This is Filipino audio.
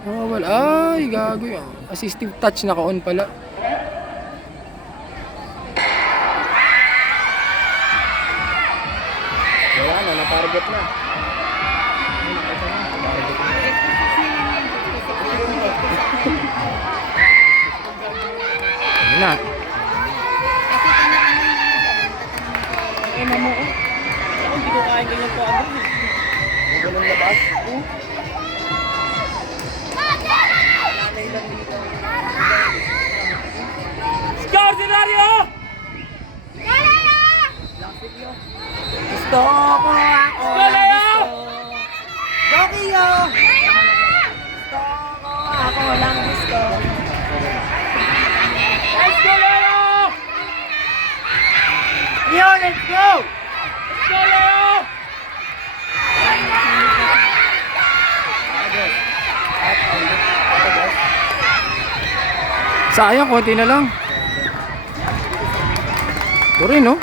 Wala. Ay, gago yan. Assistive touch naka-on pala. Wala na, na-target na. Ano na? Ay, mamo ko. Ako hindi ko kaya ganyan po ano. Ganun labas? Score scenario! Gusto ko ako Galeo! Gokyo! Gusto ko ako lang gusto. Let's go, Leo! Yo, let's go! Let's go, Leo! Sayang, konti na lang. Ito rin, no?